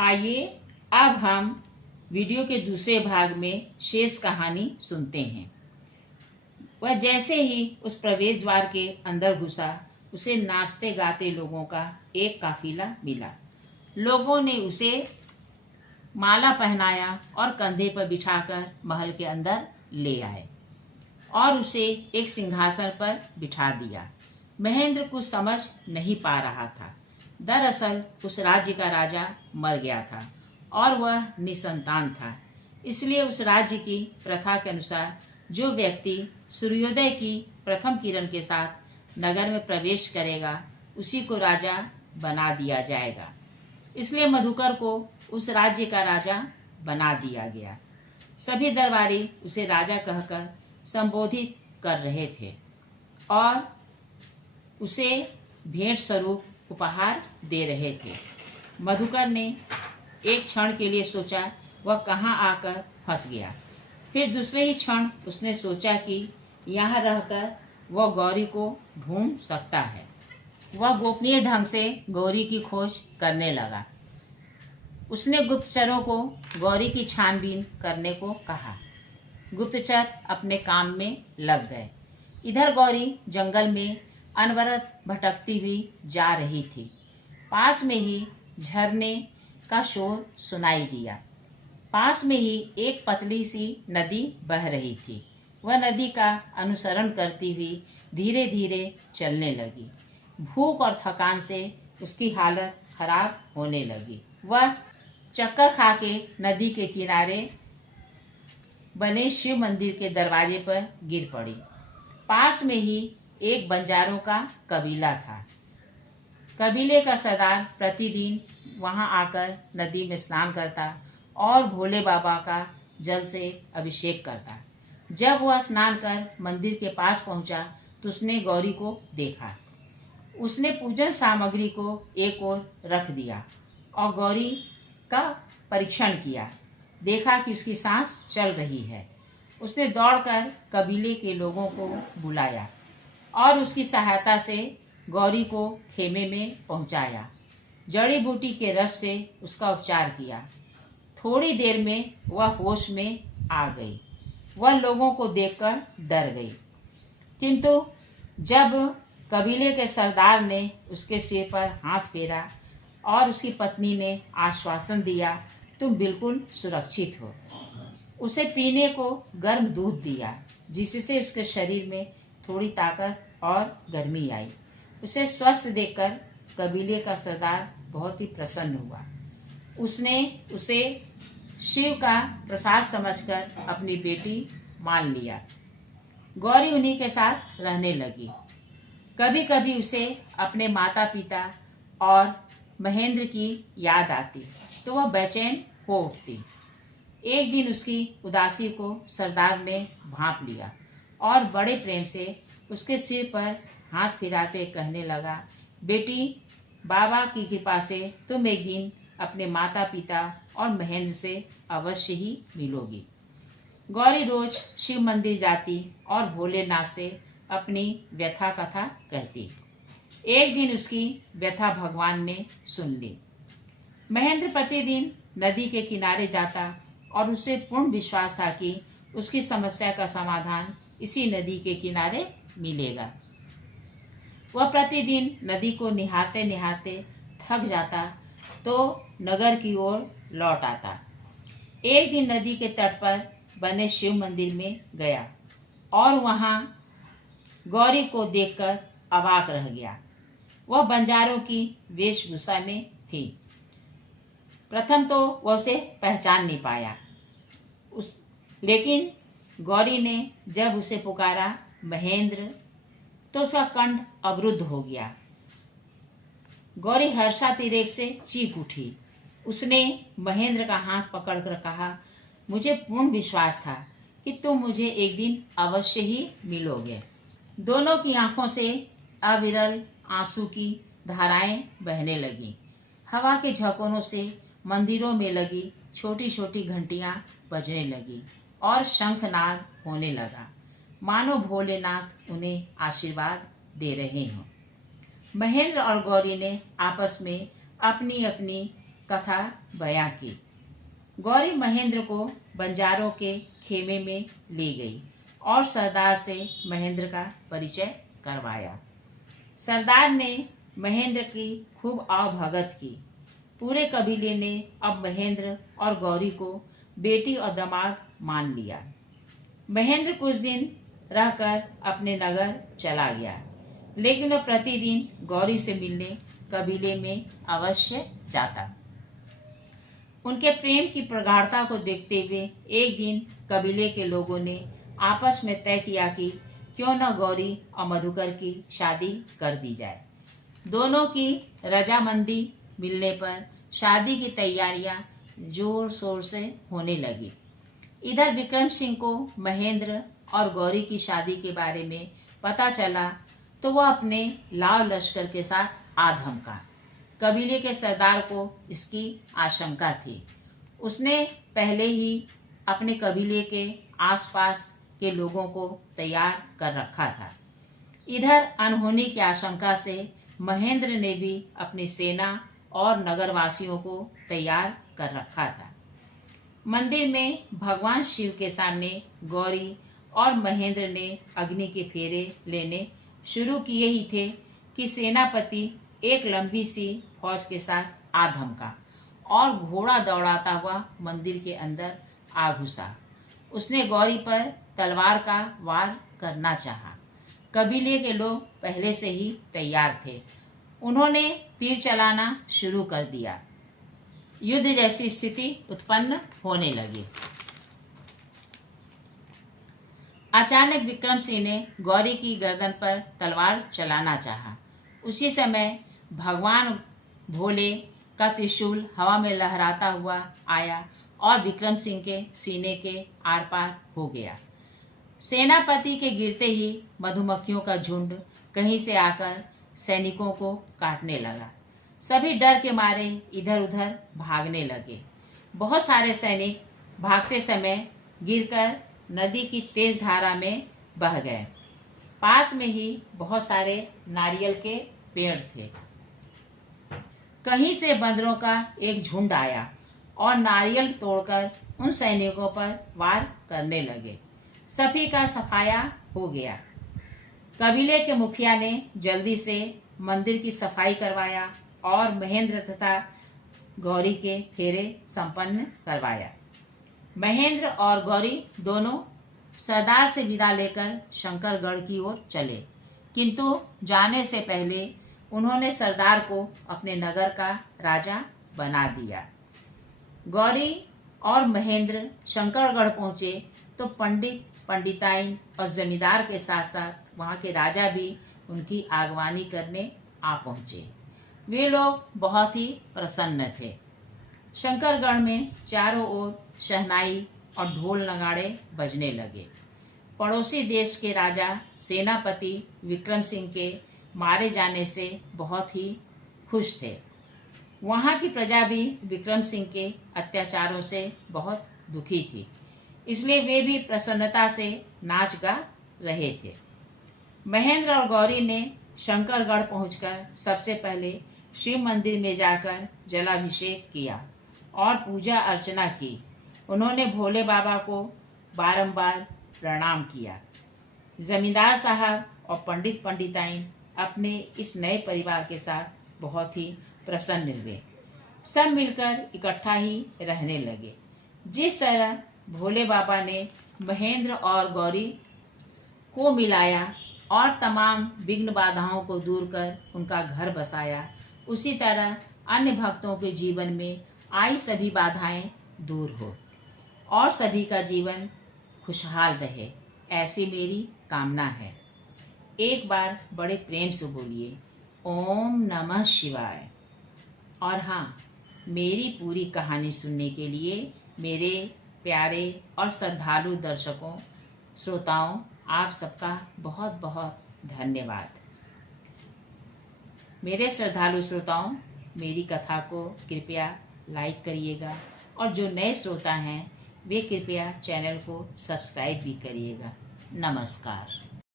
आइए अब हम वीडियो के दूसरे भाग में शेष कहानी सुनते हैं। वह जैसे ही उस प्रवेश द्वार के अंदर घुसा, उसे नाचते गाते लोगों का एक काफिला मिला। लोगों ने उसे माला पहनाया और कंधे पर बिठाकर महल के अंदर ले आए और उसे एक सिंहासन पर बिठा दिया। महेंद्र कुछ समझ नहीं पा रहा था। दरअसल उस राज्य का राजा मर गया था और वह निसंतान था। इसलिए उस राज्य की प्रथा के अनुसार जो व्यक्ति सूर्योदय की प्रथम किरण के साथ नगर में प्रवेश करेगा, उसी को राजा बना दिया जाएगा। इसलिए मधुकर को उस राज्य का राजा बना दिया गया। सभी दरबारी उसे राजा कहकर संबोधित कर रहे थे और उसे भेंट स्वरूप उपहार दे रहे थे। मधुकर ने एक क्षण के लिए सोचा वह कहाँ आकर फंस गया। फिर दूसरे ही क्षण उसने सोचा कि यहाँ रहकर वह गौरी को ढूंढ सकता है। वह गोपनीय ढंग से गौरी की खोज करने लगा। उसने गुप्तचरों को गौरी की छानबीन करने को कहा। गुप्तचर अपने काम में लग गए। इधर गौरी जंगल में अनवरत भटकती हुई जा रही थी। पास में ही झरने का शोर सुनाई दिया। पास में ही एक पतली सी नदी बह रही थी। वह नदी का अनुसरण करती हुई धीरे धीरे चलने लगी। भूख और थकान से उसकी हालत खराब होने लगी। वह चक्कर खा के नदी के किनारे बने शिव मंदिर के दरवाजे पर गिर पड़ी। पास में ही एक बंजारों का कबीला था। कबीले का सरदार प्रतिदिन वहां आकर नदी में स्नान करता और भोले बाबा का जल से अभिषेक करता। जब वह स्नान कर मंदिर के पास पहुंचा तो उसने गौरी को देखा। उसने पूजन सामग्री को एक ओर रख दिया और गौरी का परीक्षण किया। देखा कि उसकी सांस चल रही है। उसने दौड़कर कबीले के लोगों को बुलाया और उसकी सहायता से गौरी को खेमे में पहुंचाया। जड़ी बूटी के रस से उसका उपचार किया। थोड़ी देर में वह होश में आ गई। वह लोगों को देखकर डर गई, किंतु जब कबीले के सरदार ने उसके सिर पर हाथ फेरा और उसकी पत्नी ने आश्वासन दिया, तुम बिल्कुल सुरक्षित हो, उसे पीने को गर्म दूध दिया, जिससे उसके शरीर में थोड़ी ताकत और गर्मी आई। उसे स्वस्थ देखकर कबीले का सरदार बहुत ही प्रसन्न हुआ। उसने उसे शिव का प्रसाद समझकर अपनी बेटी मान लिया। गौरी उन्हीं के साथ रहने लगी। कभी कभी उसे अपने माता पिता और महेंद्र की याद आती तो वह बेचैन हो उठती। एक दिन उसकी उदासी को सरदार ने भांप लिया और बड़े प्रेम से उसके सिर पर हाथ फिराते कहने लगा, बेटी, बाबा की कृपा से तुम एक दिन अपने माता पिता और महेंद्र से अवश्य ही मिलोगी। गौरी रोज शिव मंदिर जाती और भोलेनाथ से अपनी व्यथा कथा कहती। एक दिन उसकी व्यथा भगवान ने सुन ली। महेंद्र प्रतिदिन नदी के किनारे जाता और उसे पूर्ण विश्वास था कि उसकी समस्या का समाधान इसी नदी के किनारे मिलेगा। वह प्रतिदिन नदी को निहारते निहारते थक जाता तो नगर की ओर लौट आता। एक दिन नदी के तट पर बने शिव मंदिर में गया और वहां गौरी को देखकर अवाक रह गया। वह बंजारों की वेशभूषा में थी। प्रथम तो वह उसे पहचान नहीं पाया, लेकिन गौरी ने जब उसे पुकारा महेंद्र, तो उसका कंठ अवरुद्ध हो गया। गौरी हर्षातिरेक से चीख उठी। उसने महेंद्र का हाथ पकड़कर कहा, मुझे पूर्ण विश्वास था कि तुम मुझे एक दिन अवश्य ही मिलोगे। दोनों की आंखों से अविरल आंसू की धाराएं बहने लगी। हवा के झकोरों से मंदिरों में लगी छोटी छोटी घंटियां बजने लगी और शंखनाद होने लगा, मानो भोलेनाथ उन्हें आशीर्वाद दे रहे हों। महेंद्र और गौरी ने आपस में अपनी अपनी कथा बयां की। गौरी महेंद्र को बंजारों के खेमे में ले गई और सरदार से महेंद्र का परिचय करवाया। सरदार ने महेंद्र की खूब आवभगत की। पूरे कबीले ने अब महेंद्र और गौरी को बेटी और दामाद मान लिया। महेंद्र कुछ दिन रहकर अपने नगर चला गया, लेकिन वह प्रतिदिन गौरी से मिलने कबीले में अवश्य जाता। उनके प्रेम की प्रगाढ़ता को देखते हुए एक दिन कबीले के लोगों ने आपस में तय किया कि क्यों न गौरी और मधुकर की शादी कर दी जाए। दोनों की रजामंदी मिलने पर शादी की तैयारियां जोर शोर से होने लगी। इधर विक्रम सिंह को महेंद्र और गौरी की शादी के बारे में पता चला तो वह अपने लाव लश्कर के साथ आ धमका। कबीले के सरदार को इसकी आशंका थी। उसने पहले ही अपने कबीले के आसपास के लोगों को तैयार कर रखा था। इधर अनहोनी की आशंका से महेंद्र ने भी अपनी सेना और नगरवासियों को तैयार कर रखा था। मंदिर में भगवान शिव के सामने गौरी और महेंद्र ने अग्नि के फेरे लेने शुरू किए ही थे कि सेनापति एक लंबी सी फौज के साथ आ धमका और घोड़ा दौड़ाता हुआ मंदिर के अंदर आ घुसा। उसने गौरी पर तलवार का वार करना चाहा। कबीले के लोग पहले से ही तैयार थे। उन्होंने तीर चलाना शुरू कर दिया। युद्ध जैसी स्थिति उत्पन्न होने लगी। अचानक विक्रम सिंह ने गौरी की गर्दन पर तलवार चलाना चाहा। उसी समय भगवान भोले का त्रिशूल हवा में लहराता हुआ आया और विक्रम सिंह के सीने के आर पार हो गया। सेनापति के गिरते ही मधुमक्खियों का झुंड कहीं से आकर सैनिकों को काटने लगा। सभी डर के मारे इधर उधर भागने लगे। बहुत सारे सैनिक भागते समय गिरकर नदी की तेज धारा में बह गए। पास में ही बहुत सारे नारियल के पेड़ थे। कहीं से बंदरों का एक झुंड आया और नारियल तोड़कर उन सैनिकों पर वार करने लगे। सभी का सफाया हो गया। कबीले के मुखिया ने जल्दी से मंदिर की सफाई करवाया और महेंद्र तथा गौरी के फेरे संपन्न करवाया। महेंद्र और गौरी दोनों सरदार से विदा लेकर शंकरगढ़ की ओर चले, किंतु जाने से पहले उन्होंने सरदार को अपने नगर का राजा बना दिया। गौरी और महेंद्र शंकरगढ़ पहुंचे तो पंडित पंडिताइन और जमींदार के साथ साथ वहां के राजा भी उनकी आगवानी करने आ पहुंचे। वे लोग बहुत ही प्रसन्न थे। शंकरगढ़ में चारों ओर शहनाई और ढोल नगाड़े बजने लगे। पड़ोसी देश के राजा सेनापति विक्रम सिंह के मारे जाने से बहुत ही खुश थे। वहाँ की प्रजा भी विक्रम सिंह के अत्याचारों से बहुत दुखी थी, इसलिए वे भी प्रसन्नता से नाच गा रहे थे। महेंद्र और गौरी ने शंकरगढ़ पहुंचकर सबसे पहले शिव मंदिर में जाकर जलाभिषेक किया और पूजा अर्चना की। उन्होंने भोले बाबा को बारंबार प्रणाम किया। जमींदार साहब और पंडित पंडिताइन अपने इस नए परिवार के साथ बहुत ही प्रसन्न हुए। सब मिलकर इकट्ठा ही रहने लगे। जिस तरह भोले बाबा ने महेंद्र और गौरी को मिलाया और तमाम विघ्न बाधाओं को दूर कर उनका घर बसाया, उसी तरह अन्य भक्तों के जीवन में आई सभी बाधाएं दूर हो और सभी का जीवन खुशहाल रहे, ऐसी मेरी कामना है। एक बार बड़े प्रेम से बोलिए ओम नमः शिवाय। और हाँ, मेरी पूरी कहानी सुनने के लिए मेरे प्यारे और श्रद्धालु दर्शकों श्रोताओं आप सबका बहुत बहुत धन्यवाद। मेरे श्रद्धालु श्रोताओं, मेरी कथा को कृपया लाइक करिएगा और जो नए श्रोता हैं वे कृपया चैनल को सब्सक्राइब भी करिएगा। नमस्कार।